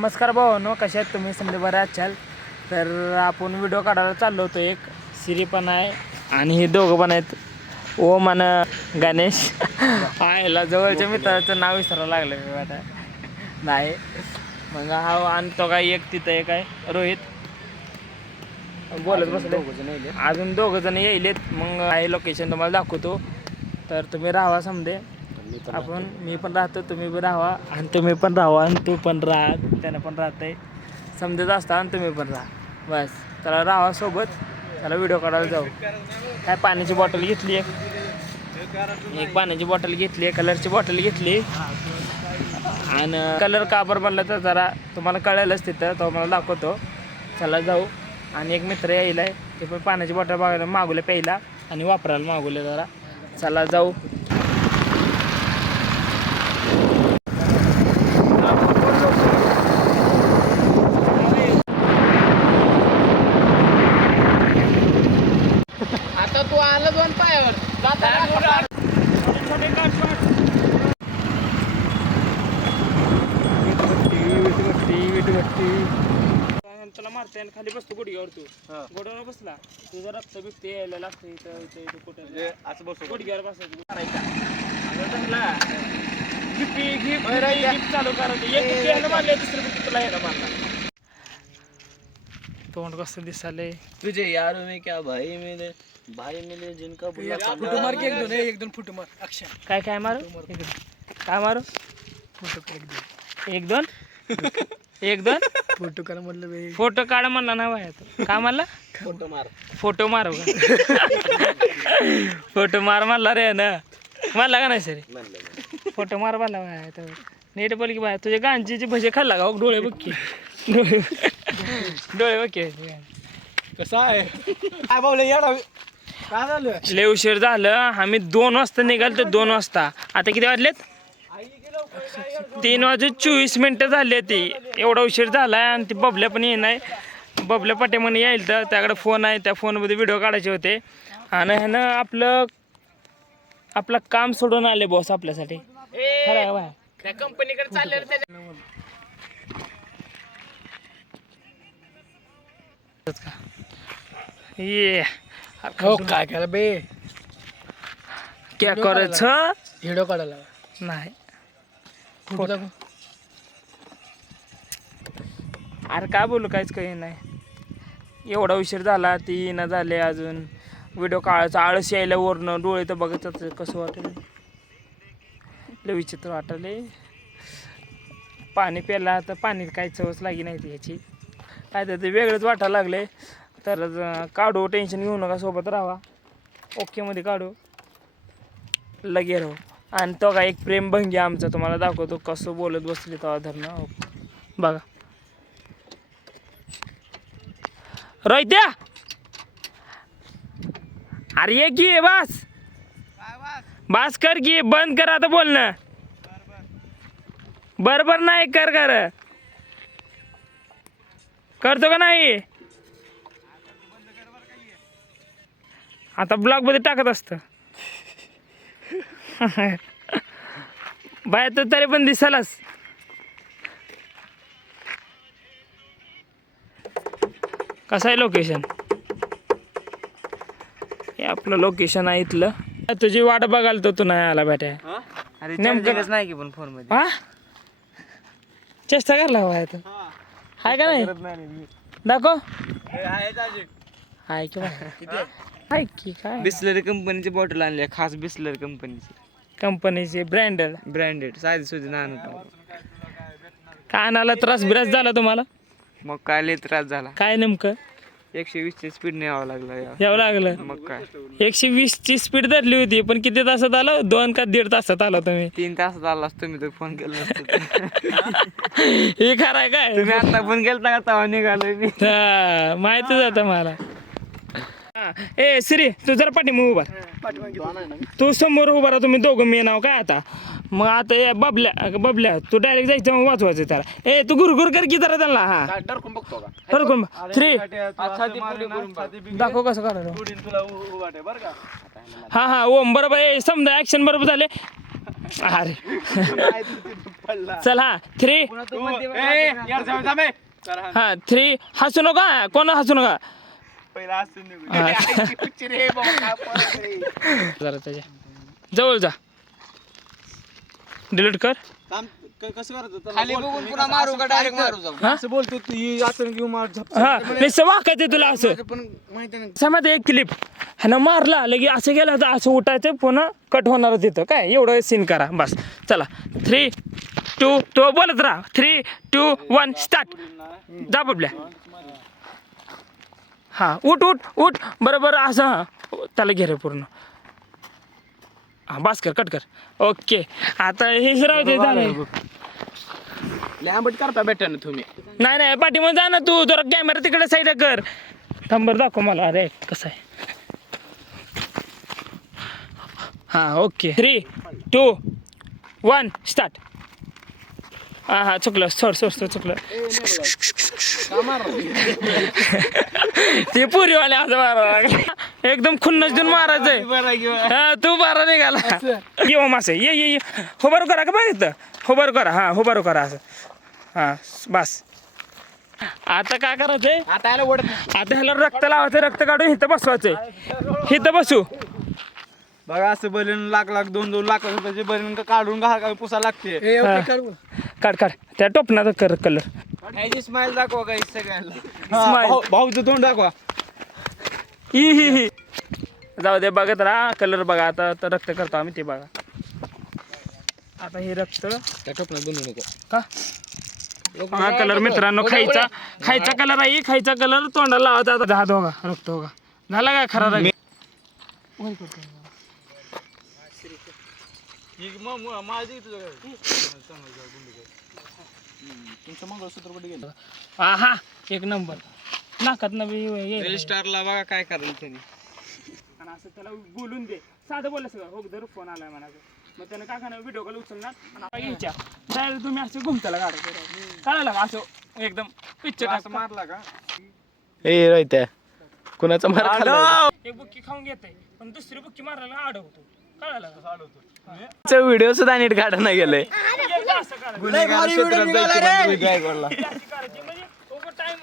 नमस्कार भावांनो, कशा आहेत तुम्ही? समजा बरं असाल तर आपण व्हिडिओ काढायला चाललो होतो. एक सिरी पण आहे आणि हे दोघं पण आहेत, ओम आणि गणेश. आयला जवळच्या मित्राचं नाव विसरायला लागलं मी आता. नाही मग हा आणि तो काय एक तिथं एक आहे रोहित बोलत बसले. अजून दोघं जण येईलेत. मग आहे लोकेशन तुम्हाला दाखवतो, तर तुम्ही राहा समजे. मी पण राहतो, तुम्ही पण राहा आणि तुम्ही पण राहा आणि तू पण राहा, त्यानं पण राहतंय. समजत असता आणि तुम्ही पण राहा. बस त्याला राहा सोबत. त्याला व्हिडिओ काढायला जाऊ. काय पाण्याची बॉटल घेतली, एक पाण्याची बॉटल घेतली, कलरची बॉटल घेतली. आणि कलर का बरं बनला तर जरा तुम्हाला कळेलच तिथं, तो मला दाखवतो. चला जाऊ. आणि एक मित्र यायला आहे, ते पण पाण्याची बॉटल बघायला मागवले प्यायला आणि वापरायला मागवले. जरा चला जाऊ. आता तू आला दोन पायावर त्याला मारते आणि खाली बसतो गुडघ्यावर. तू गुडघ्यावर बसला तुझं रक्त बिकते यायला लागतं. इथं इथं इथं कुठं असं बसतो गुडघ्यावर बसायचं. चालू करायचं मारले दुसरं बुक्की तुला यायला मारला. तोंड कसं दिसाले तुझे यार में क्या भाई मिले जिनका फुटो मार के एक दोन फुटो मार अक्षय. काय काय मारू काय मारू एक दोन एक दोन फोटो कर म्हटलं फोटो काढ म्हणला ना बाया. काय म्हणला? फोटो मारू फोटो मार म्हणला रे ना. म्हणला का नाही सर? फोटो मार म्हणला बाया. नीट बोल की बाया. तुझ्या गांजीचे भजे खाल्ला का? डोळे बघ डोळे बघ कसं आहे काय बोल येडा काय झालं. लय उशीर झालं. आम्ही 2 वाजता निघाल तर 2 वाजता. आता किती वाजलेत? 3:24 झाले. ती एवढा उशीर झालाय आणि ती बबल्या पण येणार. बबल्या पाट्यामध्ये येईल तर त्याकडे फोन आहे, त्या फोनमध्ये व्हिडिओ काढायचे होते. आणि ह्यानं आपलं काम सोडून आले बॉस आपल्यासाठी. खरं आहे त्या कंपनीकडे चालले. ये हो काय केलं बे क्या करायचं? व्हिडिओ काढायला नाही फोटो दाखव. अरे काय बोलू, काहीच काही नाही. एवढा उशीर झाला, 3 झाले अजून व्हिडिओ काढायचा. आळस यायला वरनं डोळे तर बघत कसं वाटेल. लय विचित्र वाटले. पाणी प्यायला तर पाणी काही चवच लागी नाही ह्याची. काय तर ते वेगळंच वाटायला लागले. तर काढू, टेन्शन घेऊ नका, सोबत राहा. ओके मध्ये काढू, लगे राहू. आणि तो का एक प्रेम भंगी आमचा तुम्हाला दाखवतो, कसं बोलत बसले तेव्हा धरणं बघा. रोहित्या अरे ये की बास कर की, बंद कर आता बोलणं. बरोबर नाही कर करतो का नाही? आता ब्लॉग मध्ये टाकत असत बाय. तर तरी पण दिसालाच. कसं आहे लोकेशन? हे आपलं लोकेशन आहे इथलं. तुझी वाट बघाल तर तू नाही आला बेटा. नेमकं नाही की पण फोन मध्ये हा चेष्टा करला हवा तर हाय का नाही? दाखव हाय की हाय की काय. बिस्लरी कंपनीची बॉटल आणली, खास बिस्लरी कंपनीचे ब्रँडेड साधी सुधी नान. कानाला त्रास बिरास झाला तुम्हाला? मग काय लय त्रास झाला. काय नेमकं? 120 स्पीड यावं यावं लागलं. मग काय 120 स्पीड धरली होती, पण किती तासात आलं? 2 का 1.5 तासात आला तुम्ही? 3 तासात आला असतो मी तर फोन केला नसतो. हे खरं आहे काय? तुम्ही आता फोन केलता का तेव्हा निघालोय मी. माहितीच आता मला. ए सिरी तू जरा पाठीमागे उभा, तू समोर उभा राहा. तुम्ही दोघं मी नाव काय आता. मग आता बबल्या तू डायरेक्ट जायचं, मग वाचवायचं त्याला. ए तू गुरगुर कर की जरा त्यांना. हा डरकून बघतो का? डरकून 3 दाखव कसं करायचं. हा ओम बरोबर आहे. समजा ऍक्शन बरोबर झाले. अरे चला 3 हा 3 हसू नका कोण हसू नका जरा त्याच्या जवळ जा डिलीट कर कसं करायचं खाली बघून पुन्हा मारू का डायरेक्ट मारू जाऊ असं बोलतो तू ही अचानक घेऊन मार हा नाही वाकायचं तुला असं पण माहिती नाही त्यामध्ये एक क्लिप ह्यानं मारला लगे असं गेलं तर असं उठायचं पुन्हा कट होणार तिथं काय एवढं सीन करा बस चला 3 2 तो बोलत राहा 3 2 1 स्टार्ट जा बबल्या हा उठ उठ उठ बरोबर असं हा त्याला घे रे पूर्ण हा बस कर कट कर ओके आता हे राहू दे झालं लॅम्बट करता बेटा ना तुम्ही नाही नाही पाठीमध्ये जा ना तू जरा कॅमेरा तिकडे साईड कर थांबर दाखव मला अरे कसं आहे हां ओके 3 2 1 स्टार्ट हां हां चुकलं सोड चुकलं ते पुरीवाले असं मारा एकदम खुन्नस देऊन मारायचंय हा तू बारा निघाला ये मासे ये होबारू करा का बघितलं होबारू करा हां होबारू करा असं हां बस आता काय करायचंय आता यायला ओढत आता ह्याला रक्त लावायचं रक्त काढून इथं बसवायचंय इथं बसू बघा असं बलून लाख 2 लाख त्याचे बलून काढून घाल पुसा लागते काढ त्या टोपणाचा कर कलर ह्याची स्माइल दाखवा का सगळ्यांना स्माइल भाऊचं तोंड दाखवा ही जाऊ दे बघत राहा कलर बघा आता तर रक्त करतो आम्ही ते बघा आता हे रक्त त्या टोपणात बनवू नको का हा कलर मित्रांनो खायचा कलर आहे खायचा कलर तोंडाला लावायचा आता हात बघा रक्त बघा झाला काय खरा रंग तुमचं मंगळसूत्र कुठे गेलं हा एक नंबर नाकात नवी स्टारला बघा काय करायला त्यांनी आणि असं त्याला बोलून दे साधं बोललं सगळं हो जर फोन आलाय म्हणायचं मग त्यानं काय खाणं व्हिडिओ कॉल उचलणार आणि आता यायच्या डायरेक्ट तुम्ही असं घुमताला काढायचं कळालं का असं एकदम पिक्चर मारला का ए राहत्या कुणाचा मार खाल्ला एक बुक्की खाऊन घेते पण दुसरी बुक्की मारायला अडवतो कळालं का व्हिडिओ सुद्धा नीट काढा नाही गेले एकदा असं काढायचं. गुन्हेगार क्षेत्रात जायची ती अशी करायची म्हणजे over time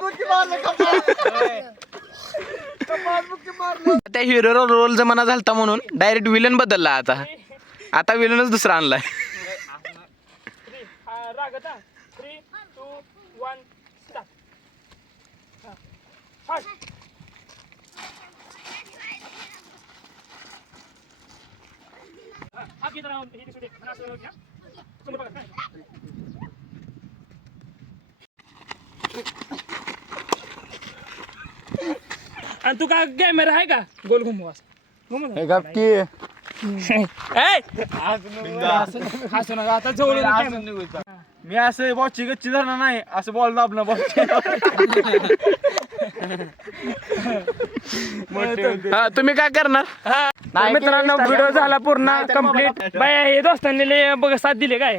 त्या हिरो रोल जमाना झालता म्हणून डायरेक्ट विलन बदलला आता विलनच दुसरा आणलाय रागता 3 2 1 स्टार्ट हा किती राऊंड हे दिसू दे मला असं घ्या तुम्ही बघा काय आणि तू काय कॅमेरा आहे का गोल घुमवा हसू नका आता जवळ मी असं बॉलची गच्ची धरणार नाही असं बॉल दाबणं बॉल तुम्ही काय करणार तर मित्रांनो व्हिडिओ झाला पूर्ण कम्प्लीट बाय हे दोस्तांनी लय बघ साथ दिले काय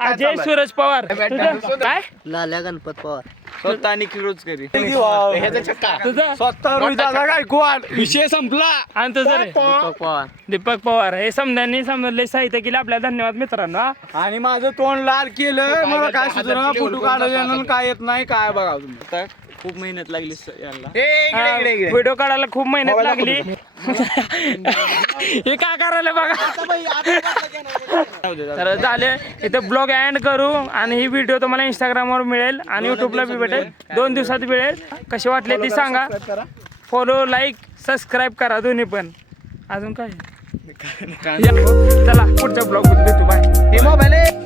अजय सूरज पवार तुझं काय लाल्या गणपत पवार स्वतः निखिल रोजकरी तुझं स्वतः रोहिदादा गायकवाड विषय संपला आणि तुझं रे पवार दीपक पवार हे समजांनी समजले साहित्य केलं आपल्याला धन्यवाद मित्रांनो हा. आणि माझं तोंड लाल केलं मला काय सुचना फोटो काढायला काय येत नाही काय बघा तुम्ही खूप मेहनत लागली याला व्हिडिओ काढायला खूप मेहनत लागली हे काय करायला बघा तर झाले इथे ब्लॉग एंड करू आणि ही व्हिडिओ तुम्हाला इंस्टाग्रामवर मिळेल आणि युट्यूबला बी भेटेल 2 दिवसात मिळेल कसे वाटले ती सांगा फॉलो लाईक सबस्क्राईब करा दोन्ही पण अजून काय चला पुढच्या ब्लॉग भेटू बाय मोबाईल